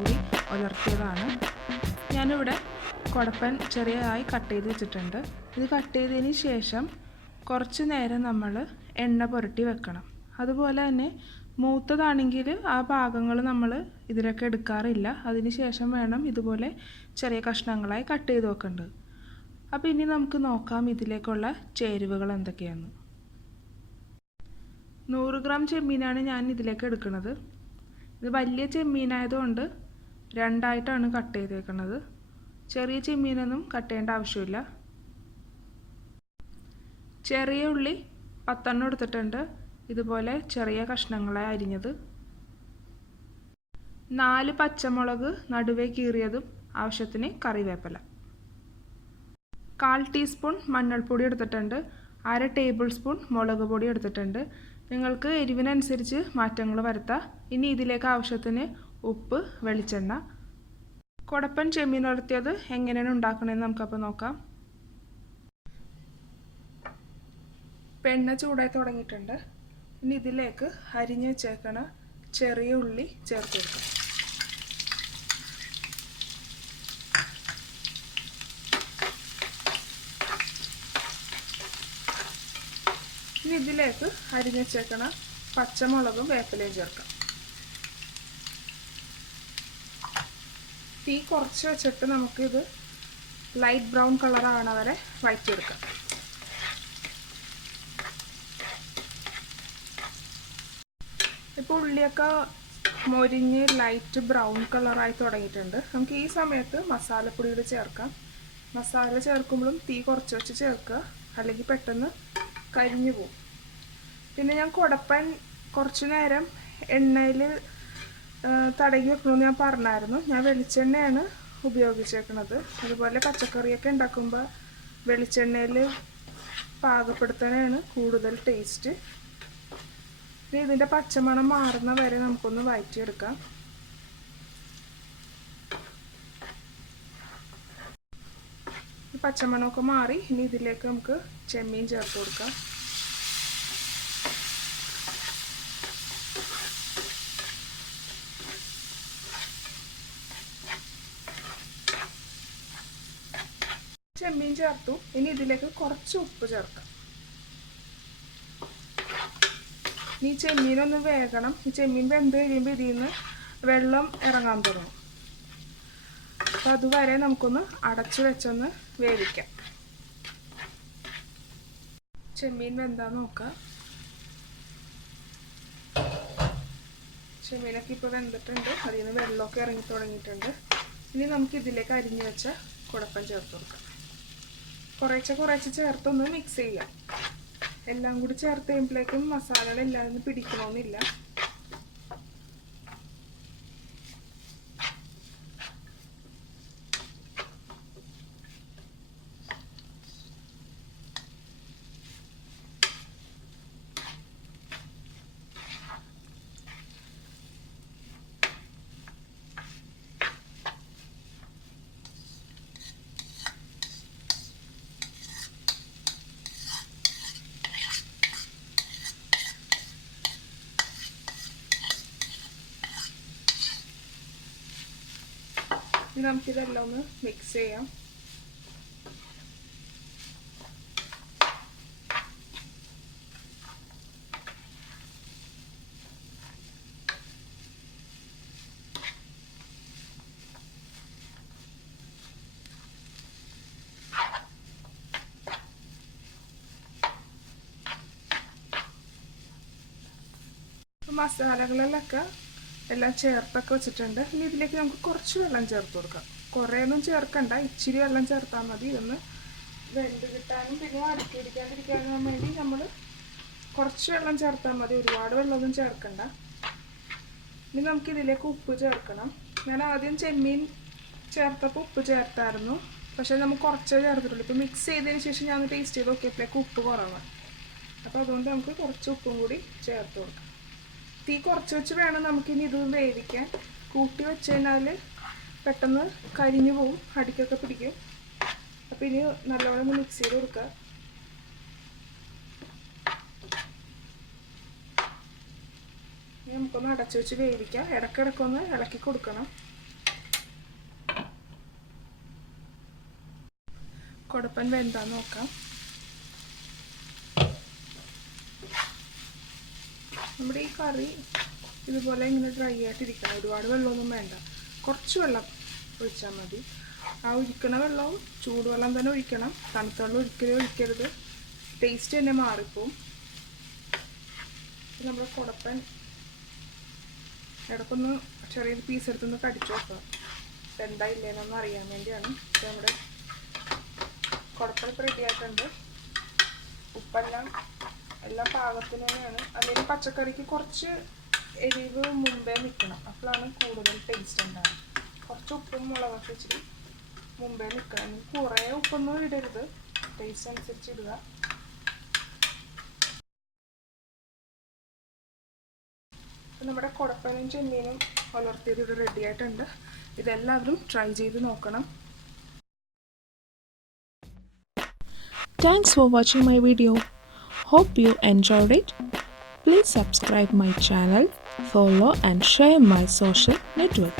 കൂടി ഉലർത്തിയതാണ്. ഞാനിവിടെ കൊടപ്പൻ ചെറിയതായി കട്ട് ചെയ്ത് വെച്ചിട്ടുണ്ട്. ഇത് കട്ട് ചെയ്തതിന് ശേഷം കുറച്ച് നേരം നമ്മൾ എണ്ണ പുരട്ടി വെക്കണം. അതുപോലെ തന്നെ മൂത്തതാണെങ്കിൽ ആ ഭാഗങ്ങൾ നമ്മൾ ഇതിലൊക്കെ എടുക്കാറില്ല. അതിന് ശേഷം വേണം ഇതുപോലെ ചെറിയ കഷ്ണങ്ങളായി കട്ട് ചെയ്ത് വെക്കേണ്ടത്. അപ്പോൾ ഇനി നമുക്ക് നോക്കാം ഇതിലേക്കുള്ള ചേരുവകൾ എന്തൊക്കെയാണ്. 100 ഗ്രാം ചെമ്മീനാണ് ഞാൻ ഇതിലേക്ക് എടുക്കുന്നത്. ഇത് വലിയ ചെമ്മീനായതുകൊണ്ട് രണ്ടായിട്ടാണ് കട്ട് ചെയ്തേക്കുന്നത്. ചെറിയ ചെമ്മീനൊന്നും കട്ട് ചെയ്യേണ്ട ആവശ്യമില്ല. ചെറിയ ഉള്ളി 10 എണ്ണം എടുത്തിട്ടുണ്ട്, ഇതുപോലെ ചെറിയ കഷ്ണങ്ങളായി അരിഞ്ഞത്. 4 പച്ചമുളക് നടുവേ കീറിയതും ആവശ്യത്തിന് കറിവേപ്പില. 1/4 ടീസ്പൂൺ മഞ്ഞൾപ്പൊടി എടുത്തിട്ടുണ്ട്. 1/2 ടേബിൾ സ്പൂൺ മുളക് പൊടി എടുത്തിട്ടുണ്ട്. നിങ്ങൾക്ക് എരിവിനനുസരിച്ച് മാറ്റങ്ങൾ വരുത്താം. ഇനി ഇതിലേക്ക് ആവശ്യത്തിന് ഉപ്പ്, വെളിച്ചെണ്ണ. കൊടപ്പൻ ചെമ്മീൻ ഉലർത്തിയത് എങ്ങനെയാണ് ഉണ്ടാക്കണമെന്ന് നമുക്കപ്പോൾ നോക്കാം. എണ്ണ ചൂടായി തുടങ്ങിയിട്ടുണ്ട്. ഇനി ഇതിലേക്ക് അരിഞ്ഞ് വെച്ചേക്കണ ചെറിയ ഉള്ളി ചേർത്ത് കൊടുക്കാം. ഇനി ഇതിലേക്ക് അരിഞ്ഞ് വെച്ചേക്കണ പച്ചമുളകും വേപ്പിലയും ചേർക്കാം. തീ കുറച്ച് വെച്ചിട്ട് നമുക്കിത് ലൈറ്റ് ബ്രൗൺ കളർ ആവണ വരെ വഴറ്റിയെടുക്കാം. ഇപ്പോൾ ഉള്ളിയൊക്കെ മൊരിഞ്ഞ് ലൈറ്റ് ബ്രൗൺ കളറായി തുടങ്ങിയിട്ടുണ്ട്. നമുക്ക് ഈ സമയത്ത് മസാലപ്പൊടികൾ ചേർക്കാം. മസാല ചേർക്കുമ്പോഴും തീ കുറച്ച് വെച്ച് ചേർക്കുക, അല്ലെങ്കിൽ പെട്ടെന്ന് കരിഞ്ഞു പോകും. പിന്നെ ഞാൻ കൊടപ്പൻ കുറച്ച് നേരം എണ്ണയിൽ തടകി വെക്കണമെന്ന് ഞാൻ പറഞ്ഞായിരുന്നു. ഞാൻ വെളിച്ചെണ്ണയാണ് ഉപയോഗിച്ചേക്കുന്നത്. അതുപോലെ പച്ചക്കറിയൊക്കെ ഉണ്ടാക്കുമ്പോൾ വെളിച്ചെണ്ണയിൽ പാകപ്പെടുത്താനാണ് കൂടുതൽ ടേസ്റ്റ്. ഇനി ഇതിൻ്റെ പച്ചമണം മാറുന്ന വരെ നമുക്കൊന്ന് വഴറ്റിയെടുക്കാം. ഈ പച്ചമണമൊക്കെ മാറി ഇനി ഇതിലേക്ക് നമുക്ക് ചെമ്മീൻ ചേർത്ത് കൊടുക്കാം. ചെമ്മീൻ ചേർത്തു. ഇനി ഇതിലേക്ക് കുറച്ച് ഉപ്പ് ചേർക്കാം. ഈ ചെമ്മീനൊന്ന് വേകണം. ഈ ചെമ്മീൻ വെന്ത് കഴിയുമ്പോൾ ഇതിൽ നിന്ന് വെള്ളം ഇറങ്ങാൻ തുടങ്ങും. അപ്പോൾ അതുവരെ നമുക്കൊന്ന് അടച്ചു വെച്ചൊന്ന് വേവിക്കാം. ചെമ്മീൻ വെന്താന്ന് നോക്കാം. ചെമ്മീനൊക്കെ ഇപ്പോൾ വെന്തിട്ടുണ്ട്. അതിൽ നിന്ന് വെള്ളമൊക്കെ ഇറങ്ങി തുടങ്ങിയിട്ടുണ്ട്. ഇനി നമുക്ക് ഇതിലേക്ക് അരിഞ്ഞു വെച്ച കൊടപ്പൻ ചേർത്ത് കൊടുക്കാം. കുറേശ്ശെ ചേർത്തൊന്ന് മിക്സ് ചെയ്യാം. എല്ലാം കൂടി ചേർത്ത് കഴിയുമ്പോഴേക്കും മസാലകളെല്ലാം പിടിക്കണമെന്നില്ല. ഇനി നമുക്കിതെല്ലാം ഒന്ന് മിക്സ് ചെയ്യാം. മസാലകളിലൊക്കെ എല്ലാം ചേർത്തൊക്കെ വെച്ചിട്ടുണ്ട്. ഇനി ഇതിലേക്ക് നമുക്ക് കുറച്ച് വെള്ളം ചേർത്ത് കൊടുക്കാം. കുറേയൊന്നും ചേർക്കണ്ട, ഇച്ചിരി വെള്ളം ചേർത്താൽ മതി. ഇതൊന്ന് വെന്ത് കിട്ടാനും പിന്നെ അടുക്കി പിടിക്കാണ്ടിരിക്കാനും വേണ്ടി നമ്മൾ കുറച്ച് വെള്ളം ചേർത്താൽ മതി. ഒരുപാട് വെള്ളമൊന്നും ചേർക്കണ്ട. ഇനി നമുക്കിതിലേക്ക് ഉപ്പ് ചേർക്കണം. ഞാൻ ആദ്യം ചെമ്മീൻ ചേർത്തപ്പോൾ ഉപ്പ് ചേർത്തായിരുന്നു, പക്ഷേ നമുക്ക് കുറച്ചേ ചേർത്തിട്ടുള്ളൂ. ഇപ്പോൾ മിക്സ് ചെയ്തതിന് ശേഷം ഞാൻ ടേസ്റ്റ് ചെയ്ത് നോക്കിയപ്പോഴേക്ക് ഉപ്പ് കുറവാണ്. അപ്പോൾ അതുകൊണ്ട് നമുക്ക് കുറച്ച് ഉപ്പും കൂടി ചേർത്ത് കൊടുക്കാം. തീ കുറച്ച് വെച്ച് വേണം നമുക്കിനി ഇത് വേവിക്കാൻ. കൂട്ടി വെച്ച് കഴിഞ്ഞാൽ പെട്ടെന്ന് കരിഞ്ഞു പോവും, അടിക്കൊക്കെ പിടിക്കും. അപ്പോൾ ഇനി നല്ലോണം ഒന്ന് മിക്സ് ചെയ്ത് കൊടുക്കുക. ഇനി നമുക്കൊന്ന് അടച്ചു വെച്ച് വേവിക്കാം. ഇടയ്ക്കിടയ്ക്കൊന്ന് ഇളക്കി കൊടുക്കണം. കൊടപ്പൻ വെന്താന്ന് നോക്കാം. നമ്മുടെ ഈ കറി ഇതുപോലെ ഇങ്ങനെ ഡ്രൈ ആയിട്ടിരിക്കണം. ഒരുപാട് വെള്ളമൊന്നും വേണ്ട, കുറച്ച് വെള്ളം ഒഴിച്ചാൽ മതി. ആ ഒഴിക്കണ വെള്ളവും ചൂടുവെള്ളം തന്നെ ഒഴിക്കണം. തണുത്ത വെള്ളം ഒരിക്കലും ഒഴിക്കരുത്, ടേസ്റ്റ് തന്നെ മാറിപ്പോവും. നമ്മുടെ കൊടപ്പൻ ഇടയ്ക്കൊന്ന് ചെറിയൊരു പീസ് എടുത്തൊന്ന് കടിച്ചു നോക്കുക, എന്താ ഇല്ലേന്നൊന്നും അറിയാൻ വേണ്ടിയാണ്. നമ്മുടെ കൊടപ്പൻ ഇപ്പോൾ റെഡി ആയിട്ടുണ്ട്. ഉപ്പെല്ലാം എല്ലാം പാകത്തിന് തന്നെയാണ്. അല്ലെങ്കിൽ പച്ചക്കറിക്ക് കുറച്ച് എരിവ് മുമ്പേ നിൽക്കണം, അപ്പോഴാണ് കൂടുതൽ ടേസ്റ്റ് ഉണ്ടാകുക. കുറച്ച് ഉപ്പും മുളകൊക്കെ ഇച്ചിരി മുമ്പേ നിൽക്കണം. കുറേ ഉപ്പൊന്നും ഇടരുത്, ടേസ്റ്റ് അനുസരിച്ച് ഇടുക. നമ്മുടെ കൊടപ്പനും ചെമ്മീനും ഉലർത്തിയത് ഇവിടെ റെഡി ആയിട്ടുണ്ട്. ഇതെല്ലാവരും ട്രൈ ചെയ്ത് നോക്കണം. Thanks for watching my video. Hope you enjoyed it. Please subscribe my channel, follow and share my social network.